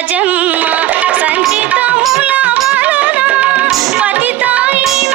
పూర్వజన్మ సంచితముల వలన పతితాయిన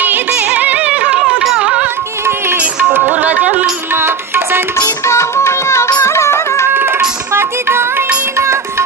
ఈ దేహము తాకి పూర్వజన్మ సంచితముల వలన పతితాయిన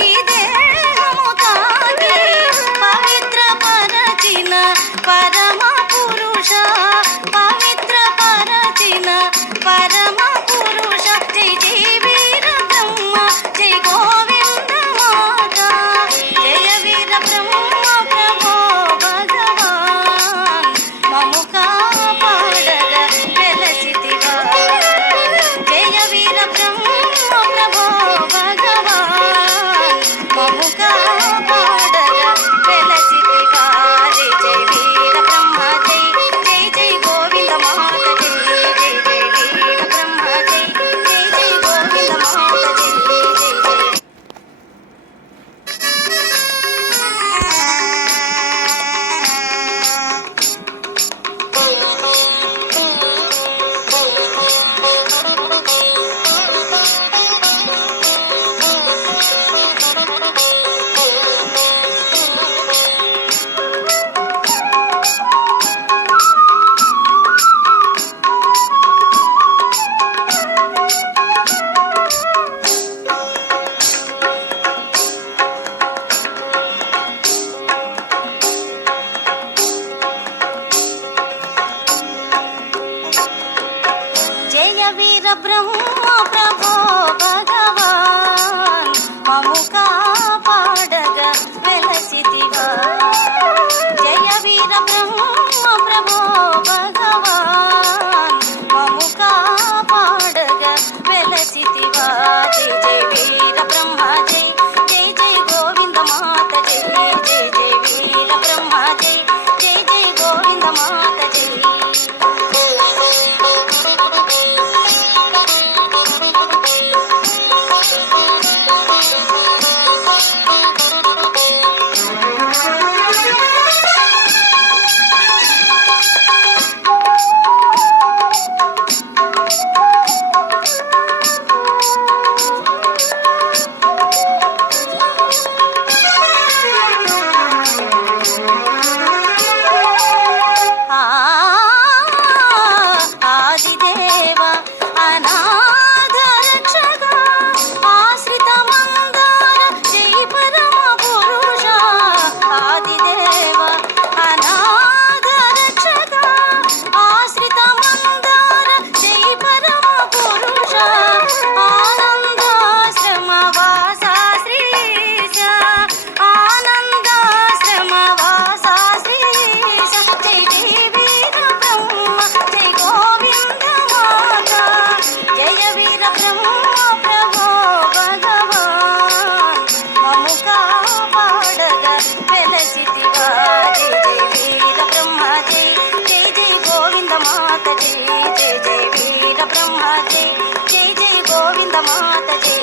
ఈ దేహము తాకి పవిత్ర పరచిన పరమ పురుష పవిత్ర పరచిన పరమ పురుష జై జై వీర బ్రహ్మ జై గోవింద మాత జయ వీర బ్రహ్మ ప్రభో భగవాన్ మము కాపాడగ వెలసితివా జయ వీర బ్రహ్మ ప్రభో భగవాన్ మము కాపాడగ వెలసితివా జై జై వీర బ్రహ్మ జై జై జై గోవింద మాత జై జై జై వీర బ్రహ్మ జై జై జై గోవింద మాత జై జై జై జయ వీర బ్రహ్మ ప్రభో భగవాన్ మము కాపాడగ వెలసితివా జయ వీర బ్రహ్మ ప్రభో భగవాన్ మము కాపాడగ వెలసితివా జై జై వీర బ్రహ్మ జై జై జై గోవింద మాత జై జై జై వీర బ్రహ్మ జై జై జై గోవింద మాత జై ఆదిదేవ అనాథ రక్షక ఆశ్రిత మందార జై పరమ పురుష ఆదిదేవ అనాథ రక్షక ఆశ్రిత మందార జై పరమ పురుష ఆనందాశ్రమ వాస శ్రీశ ఆనందాశ్రమ వాస శ్రీశ జై జై వీర బ్రహ్మ జై గోవింద మాత జయ వీర బ్రహ్మ ప్రభో భగవాన్ మము కాపాడగ వెలసితివా జై జై వీర బ్రహ్మ జై జై జై గోవింద మాత జై జై జై వీర బ్రహ్మ జై జై జై గోవింద మాత జై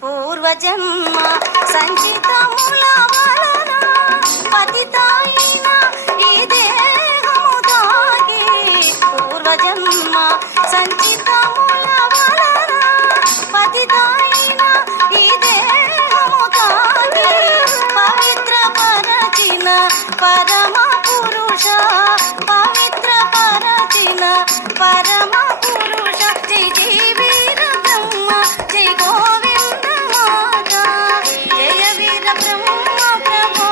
పూర్వజన్మ సంచితముల వలన పతితాయిన ఈ దేహము తాకి పూర్వజన్మ సంచితముల వలన పతితాయిన ఈ దేహము తాకి పవిత్ర పరచిన పరమ పురుష పవిత్ర పరచిన పరమ పురుష జై జై వీర బ్రహ్మ జై గోవింద మాత జయ వీర బ్రహ్మ ప్రభో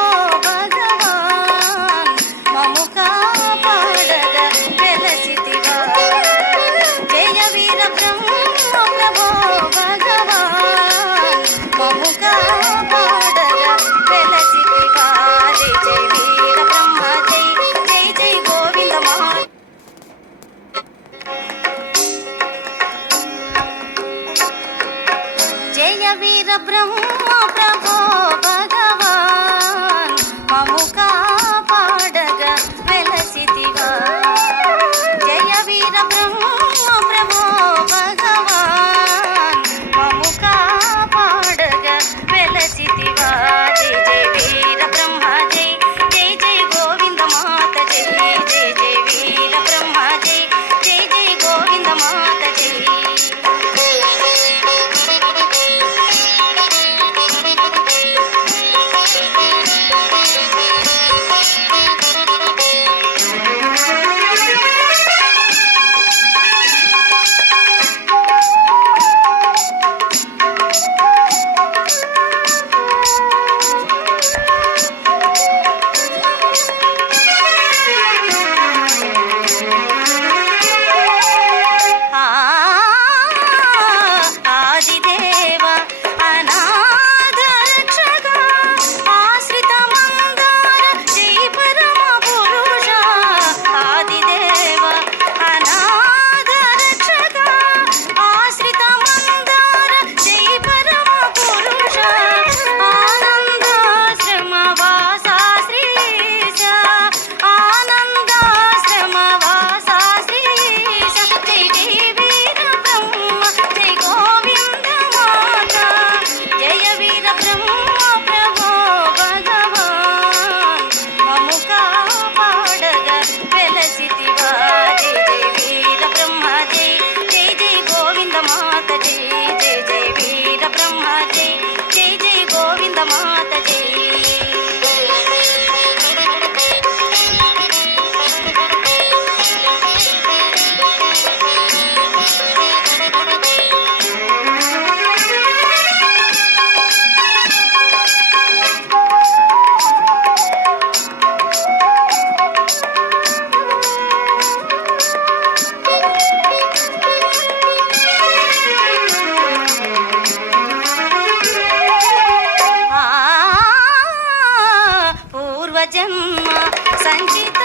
భగవాన్ మము కాపాడగ వెలసితివా జయ వీర బ్రహ్మ ప్రభో భగవాన్ మము కాపాడగ వెలసితివా జై జై వీర బ్రహ్మ జై జై జై గోవింద మాత జయ వీర వీర బ్రహ్మ ప్రభో భగవాన్ మము కాపాడగా వెలసితివా జయ వీర బ్రహ్మ ప్రభో భగవాన్ మము కాపాడగా వెలసితివా జయ జయ వీర బ్రహ్మ జై జయ జయ గోవింద మాత జై జయ జయ వీర బ్రహ్మ జై జయ జయ గోవింద మాత జై ఆదిదేవ అనాథ రక్షక ఆశ్రిత మందార జై పరమ పురుష ఆదిదేవ అనాథ రక్షక ఆశ్రిత మందార జై పరమ పురుష ఆనందాశ్రమ వాసా శ్రీశ ఆనందాశ్రమ వాసా శ్రీశ జై జై వీర బ్రహ్మ జై గోవింద మాత జయ వీర బ్రహ్మ ప్రభో భగవాన్ మము కాపాడగా వెలసితివా జయ జయ వీర బ్రహ్మ జై జయ జయ గోవింద మాత జై జయ జయ వీర బ్రహ్మ జై జయ జయ గోవింద మాత జై పూర్వజన్మ సంచిత